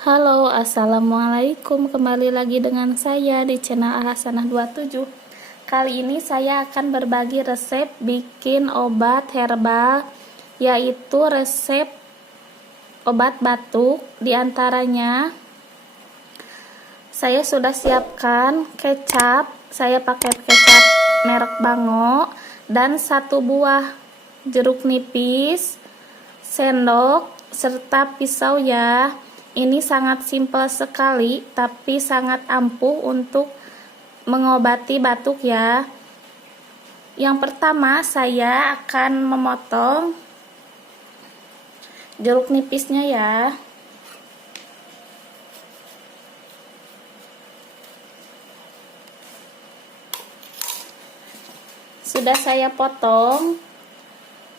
Halo, assalamualaikum. Kembali lagi dengan saya di channel Hasanah 27. Kali ini saya akan berbagi resep bikin obat herbal, yaitu resep obat batuk. Di antaranya saya sudah siapkan kecap. Saya pakai kecap merek Bango dan 1 buah jeruk nipis, sendok, serta pisau ya. Ini sangat simpel sekali, tapi sangat ampuh untuk mengobati batuk ya. Yang pertama, saya akan memotong jeruk nipisnya ya. Sudah saya potong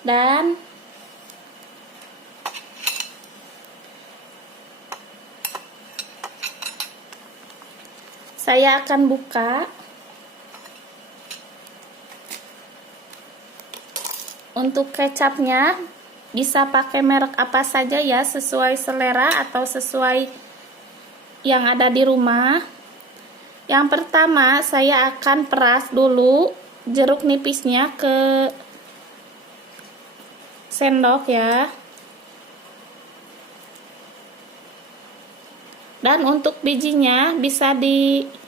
dan saya akan buka. Untuk kecapnya bisa pakai merek apa saja ya, sesuai selera atau sesuai yang ada di rumah. Yang pertama, saya akan peras dulu jeruk nipisnya ke sendok ya. Dan untuk bijinya bisa dibuang.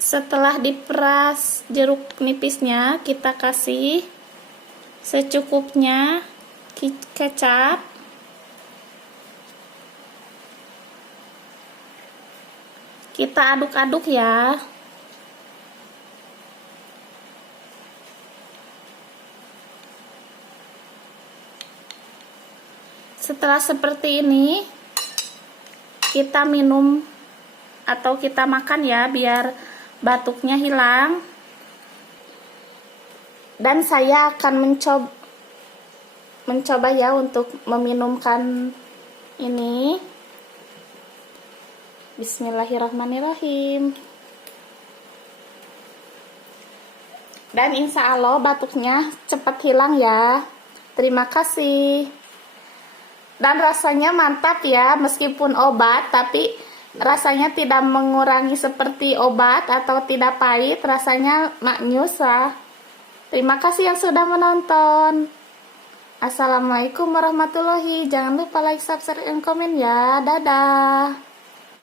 Setelah diperas jeruk nipisnya, kita kasih secukupnya kecap. Kita aduk-aduk ya. Setelah seperti ini, kita minum atau kita makan ya, biar batuknya hilang. Dan saya akan mencoba ya untuk meminumkan ini. Bismillahirrahmanirrahim. Dan insya Allah batuknya cepat hilang ya. Terima kasih. Dan rasanya mantap ya, meskipun obat tapi rasanya tidak mengurangi seperti obat atau tidak pahit, rasanya maknyus lah. Terima kasih yang sudah menonton. Assalamualaikum warahmatullahi. Jangan lupa like, subscribe, dan komen ya. Dadah.